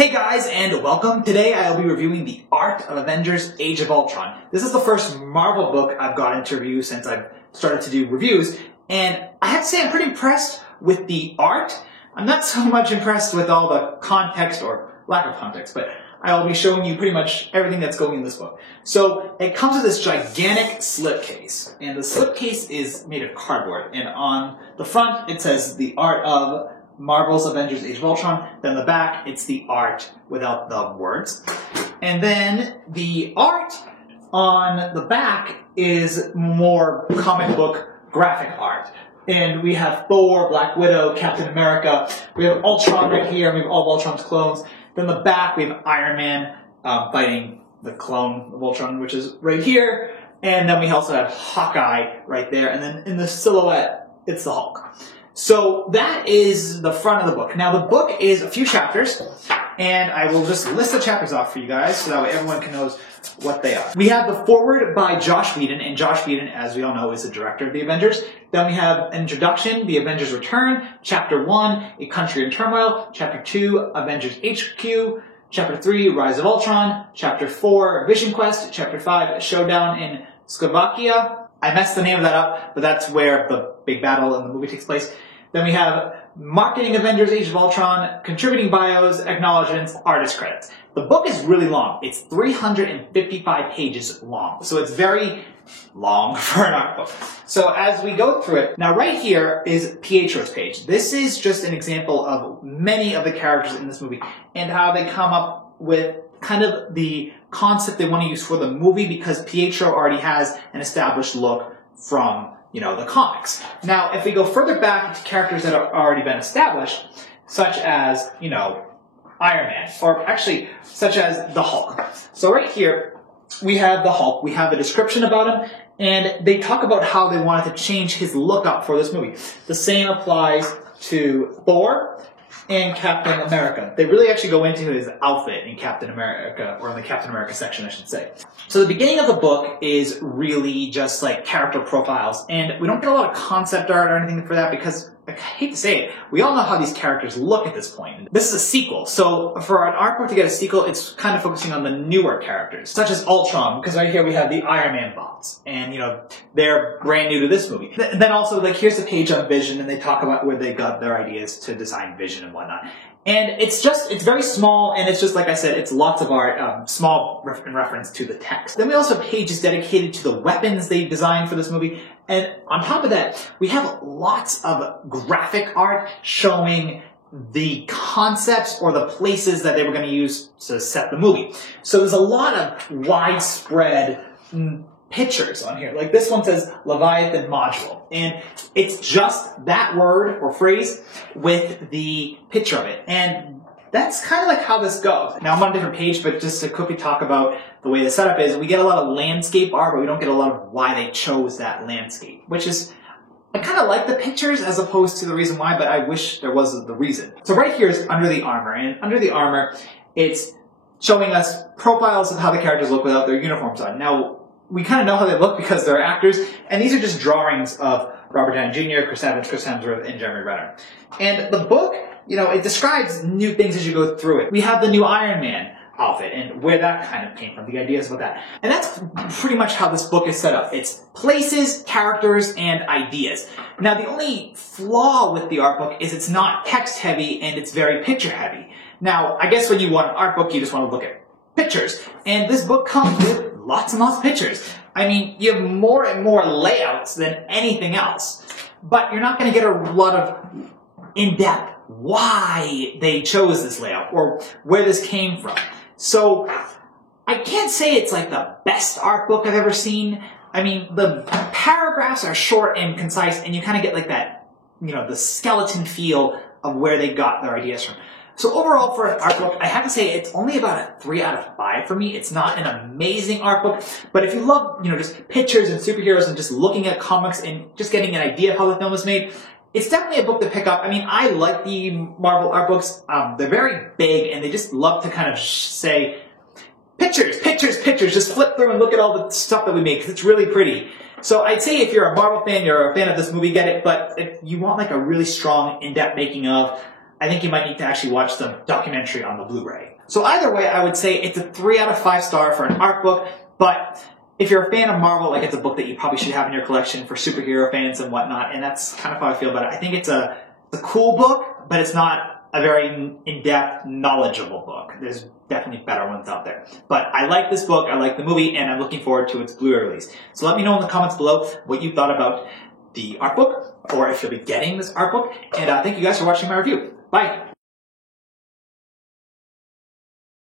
Hey guys, and welcome. Today I'll be reviewing the art of Avengers Age of Ultron. This is the first Marvel book I've gotten to review since I've started to do reviews, and I have to say I'm pretty impressed with the art. I'm not so much impressed with all the context or lack of context, but I'll be showing you pretty much everything that's going in this book. So it comes with this gigantic slipcase, and the slipcase is made of cardboard, and on the front it says the art of Marvel's Avengers Age of Ultron. Then the back, it's the art without the words. And then the art on the back is more comic book graphic art. And we have Thor, Black Widow, Captain America. We have Ultron right here. We have all of Ultron's clones. Then the back, we have Iron Man fighting the clone of Ultron, which is right here. And then we also have Hawkeye right there. And then in the silhouette, it's the Hulk. So that is the front of the book. Now the book is a few chapters, and I will just list the chapters off for you guys so that way everyone can know what they are. We have the foreword by Joss Whedon, and Joss Whedon, as we all know, is the director of the Avengers. Then we have an introduction, The Avengers Return, Chapter 1, A Country in Turmoil, Chapter 2, Avengers HQ, Chapter 3, Rise of Ultron, Chapter 4, Vision Quest, Chapter 5, Showdown in Slovakia. I messed the name of that up, but that's where the big battle in the movie takes place. Then we have Marketing Avengers Age of Ultron, Contributing Bios, Acknowledgements, Artist Credits. The book is really long. It's 355 pages long, so it's very long for an art book. So as we go through it, now right here is Pietro's page. This is just an example of many of the characters in this movie and how they come up with kind of the concept they want to use for the movie, because Pietro already has an established look from, the comics. Now, if we go further back into characters that have already been established, such as, Iron Man, or actually, such as the Hulk. So right here, we have the Hulk, we have a description about him, and they talk about how they wanted to change his look up for this movie. The same applies to Thor and Captain America. They really actually go into his outfit in Captain America, or in the Captain America section, I should say. So the beginning of the book is really just like character profiles, and we don't get a lot of concept art or anything for that because, I hate to say it, we all know how these characters look at this point. This is a sequel, so for an art book to get a sequel, it's kind of focusing on the newer characters, such as Ultron, because right here we have the Iron Man bots, and they're brand new to this movie. Then also, here's a page on Vision, and they talk about where they got their ideas to design Vision and whatnot. And it's very small, and it's just, like I said, it's lots of art, small in reference to the text. Then we also have pages dedicated to the weapons they designed for this movie. And on top of that, we have lots of graphic art showing the concepts or the places that they were going to use to set the movie. So there's a lot of widespread pictures on here. Like this one says Leviathan module, and it's just that word or phrase with the picture of it. And that's kind of like how this goes. Now I'm on a different page, but just to quickly talk about the way the setup is, we get a lot of landscape art, but we don't get a lot of why they chose that landscape, which is, I kind of like the pictures as opposed to the reason why, but I wish there was the reason. So right here is Under the Armor, and under the armor, it's showing us profiles of how the characters look without their uniforms on. Now, we kind of know how they look because they're actors, and these are just drawings of Robert Downey Jr., Chris Evans, Chris Hemsworth, and Jeremy Renner. And the book, it describes new things as you go through it. We have the new Iron Man outfit and where that kind of came from, the ideas about that. And that's pretty much how this book is set up. It's places, characters, and ideas. Now, the only flaw with the art book is it's not text-heavy and it's very picture-heavy. Now, I guess when you want an art book, you just want to look at pictures. And this book comes with lots and lots of pictures. I mean, you have more and more layouts than anything else. But you're not going to get a lot of in-depth why they chose this layout or where this came from. So I can't say it's like the best art book I've ever seen. I mean, the paragraphs are short and concise, and you kind of get like that, the skeleton feel of where they got their ideas from. So overall, for an art book, I have to say it's only about a 3 out of 5 for me. It's not an amazing art book, but if you love, just pictures and superheroes and just looking at comics and just getting an idea of how the film was made, it's definitely a book to pick up. I mean, I like the Marvel art books. They're very big, and they just love to kind of say, pictures, pictures, pictures. Just flip through and look at all the stuff that we make, because it's really pretty. So I'd say if you're a Marvel fan, you're a fan of this movie, get it. But if you want like a really strong, in-depth making of, I think you might need to actually watch the documentary on the Blu-ray. So either way, I would say it's a 3 out of 5 star for an art book, but if you're a fan of Marvel, like, it's a book that you probably should have in your collection for superhero fans and whatnot, and that's kind of how I feel about it. I think it's a cool book, but it's not a very in-depth, knowledgeable book. There's definitely better ones out there. But I like this book, I like the movie, and I'm looking forward to its Blu-ray release. So let me know in the comments below what you thought about the art book, or if you'll be getting this art book, and thank you guys for watching my review. Bye!